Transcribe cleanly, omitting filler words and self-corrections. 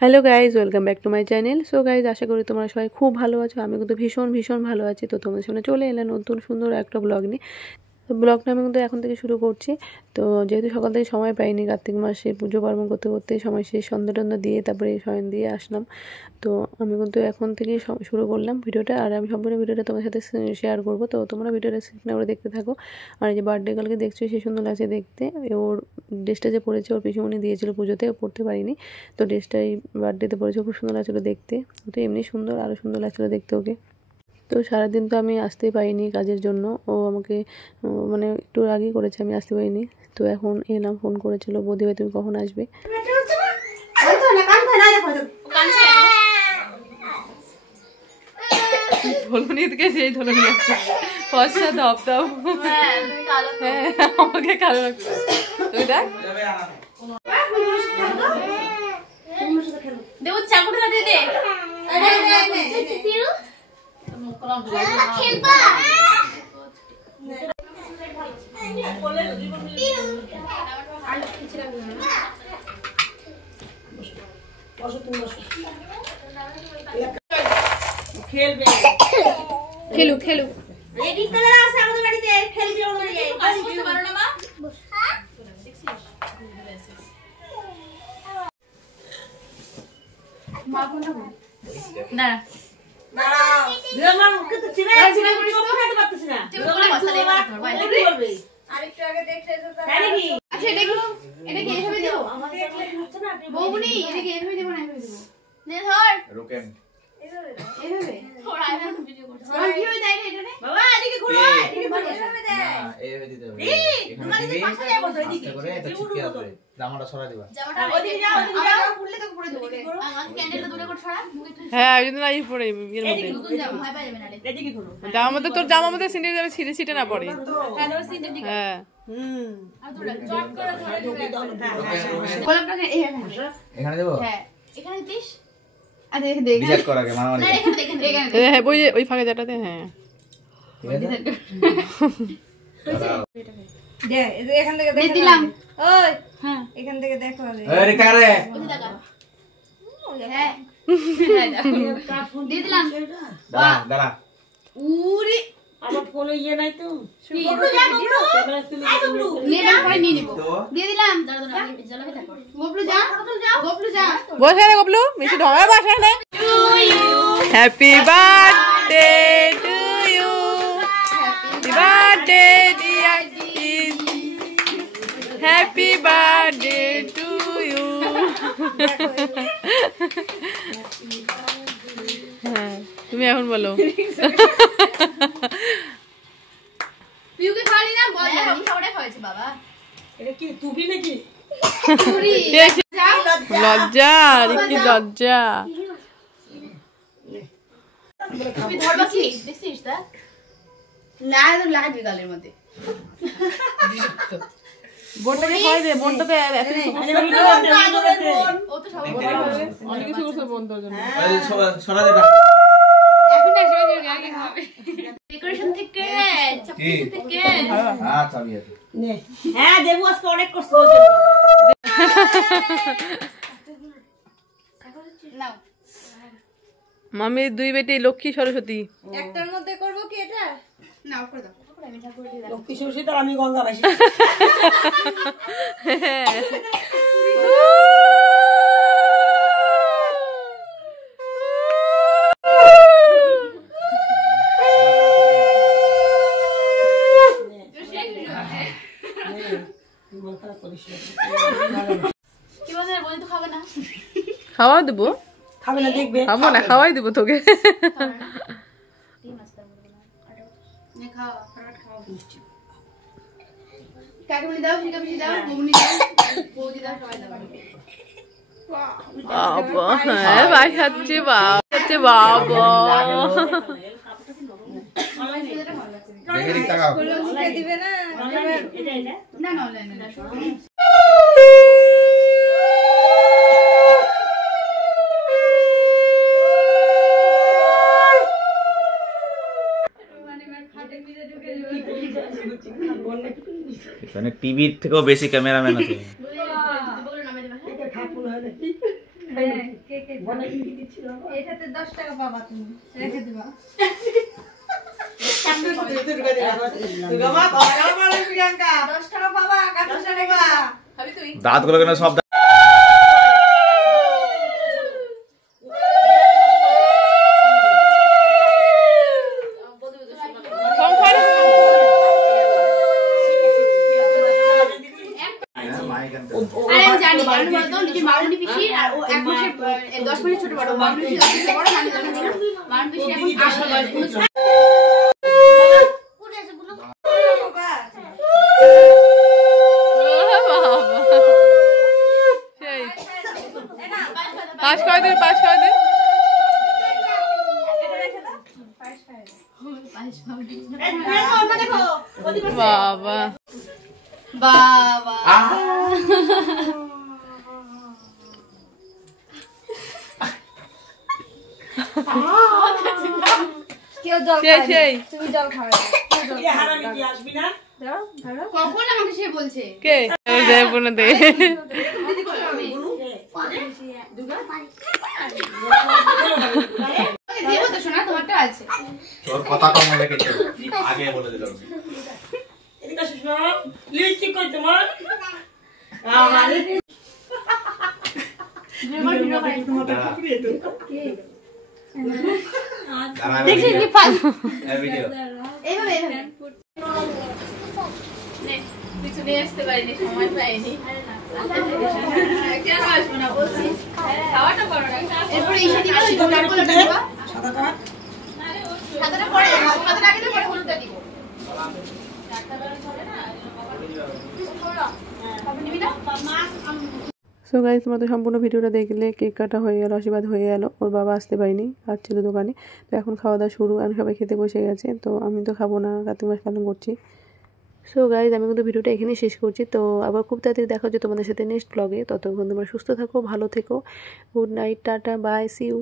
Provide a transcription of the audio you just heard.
Hello guys, welcome back to my channel. So guys, আশা করি তোমরা সবাই খুব ভালো আছো। আমি কিন্তু ভীষণ ভালো আছি। তো তোমাদের সামনে চলে এলাম নতুন সুন্দর একটা ব্লগ নিয়ে। তো ব্লগটা আমি কিন্তু এখন থেকে শুরু করছি। তো যেহেতু সকাল থেকে সময় পাইনি, কার্তিক মাসে পুজো পার্বণ করতে করতে সময় শেষ, সন্ধ্যা টন্ধা দিয়ে তারপরে শয়ন দিয়ে আসলাম। তো আমি কিন্তু এখন থেকেই শুরু করলাম ভিডিওটা, আর আমি সম্পূর্ণ ভিডিওটা তোমার সাথে শেয়ার করবো। তো তোমরা ভিডিওটা স্কিপ না করে দেখতে থাকো। আর এই যে বার্থডে গার্লকে দেখছো, সে সুন্দর লাগছে দেখতে। ওর ড্রেসটা যে পরেছে ওর পিসিমণি দিয়েছিল পুজোতে, পরতে পারিনি। তো ড্রেসটা এই বার্থডেতে পরেছে, খুব সুন্দর লাগছিলো দেখতে। তো এমনি সুন্দর, আরও সুন্দর লাগছিলো দেখতে ওকে। তো সারাদিন তো আমি আসতেই পারিনি কাজের জন্য, ও আমাকে মানে একটু আগেই করেছে, আমি আসতে পারিনি। তো এখন এলাম, ফোন করেছিল বৌদি ভাই তুমি কখন আসবে। সেই ধরনের লাগছে, ফর্সা ধপ ধপ, হ্যাঁ আমাকে কালো লাগছে। তুই দেখ খেলু খেলু জামা মধ্যে তোর জামা মধ্যে ছিঁড়ে যাবে, ছিটে না পড়ে। হ্যাঁ এখানে দেবো, এখানে দিস। ওই ফাঁকে যেটাতে, হ্যাঁ এখান থেকে দিলাম। এখান থেকে দেখো দিয়ে দিলাম। আমার ফোনে ইয়ে নাই তো, বসে রে গবলু, বেশি ঢঙায় বসে রে। Happy birthday to you, happy birthday dear kid, happy birthday to you. হ্যাঁ তুমি এখন বলো। পিউকে খাওয়ালি না? বল না, আমি খাওয়াটা খাওয়াইছি বাবা। এটা কি তুবি নাকি? তুরি। লজ্জা, আর কি লজ্জা। তুমি ধরবা কি? দেখছিস তা? না তো লাগবে গালের মধ্যে। বোনটাকে খাওয়াই দে, বোনটাতে এত ও তো সব অনেক কিছু করছে বোন তোর জন্য। সরা দে না। এখন না সরে যাবে, আগে খাবে। ডেকোরেশন থেকে, সবকিছু থেকে। হ্যাঁ চাবি আছে। নে। হ্যাঁ দেবু আজকে অনেক করছে ওর জন্য। নাও। মামি দুই বেটি লক্ষ্মী সরস্বতী। একটার মধ্যে করব কি এটা? নাও করে দাও। লক্ষ্মী সরস্বতী আর আমি গঙ্গা ভাসি। খাওয়া দেবো, খাবে না দেখবে, খাবো না, খাওয়াই দেবো তোকে। হ্যাঁ ভাই খাচ্ছে, বাবা দিবে না। এখানে টিভির থেকেও বেশি ক্যামেরাম্যান আছে। এটাতে 10 টাকা পাবা তুমি, রেখে দিবা। দাঁতগুলো কেন সব জানি বলতো নিজে মামুনি পিসি আর ও 1 মাসে 10 মাসে ছোট বড়, মামুনি পিসি 10 মাসে বড়, মানে 10 মাসে বড়, মামুনি পিসি এখন 8 মাসে। পাঁচ করে দিন বাবা বাবা কেউ জল খায়, তুমি জল খাবে। কখন আমাকে সে বলছে কে বলে দে দেবো তো শোনা, তোমারটা আছে। তোর কথা কম রেখেছে আগে বলে দিলাম এদিকে শোনো লিপস্টিক কই তোমার আমারে দেখি কি ফাল ভিডিও এইভাবে নে কিছু নিয়ে আসতে পারিনি, সময় পাইনি। কেন আসবো না বলছি, খাওয়াটা করো না। এরপরে ঈশা দিবা, হলুদটা দিবা, সাদাটা পরে দেবো, সাদাটা আগে দিয়ে পরে হলুদটা দিব। সো গাইস, তোমরা তো সম্পূর্ণ ভিডিওটা দেখলে। কেক কাটা হয়ে গেল, আশীর্বাদ হয়ে গেল, ওর বাবা আসতে পারেনি, আসছিল দোকানে। তো এখন খাওয়া দাওয়া শুরু, এখন সবাই খেতে বসে গেছে। তো আমি তো খাবো না, কার্তিক মাস পালন করছি। সো গাইস, আমি কিন্তু ভিডিওটা এখানেই শেষ করছি। তো আবার খুব তাড়াতাড়ি দেখা হচ্ছে তোমাদের সাথে নেক্সট ব্লগে। ততক্ষণ তোমরা সুস্থ থাকো, ভালো থেকো। Good night, tata, bye, see you.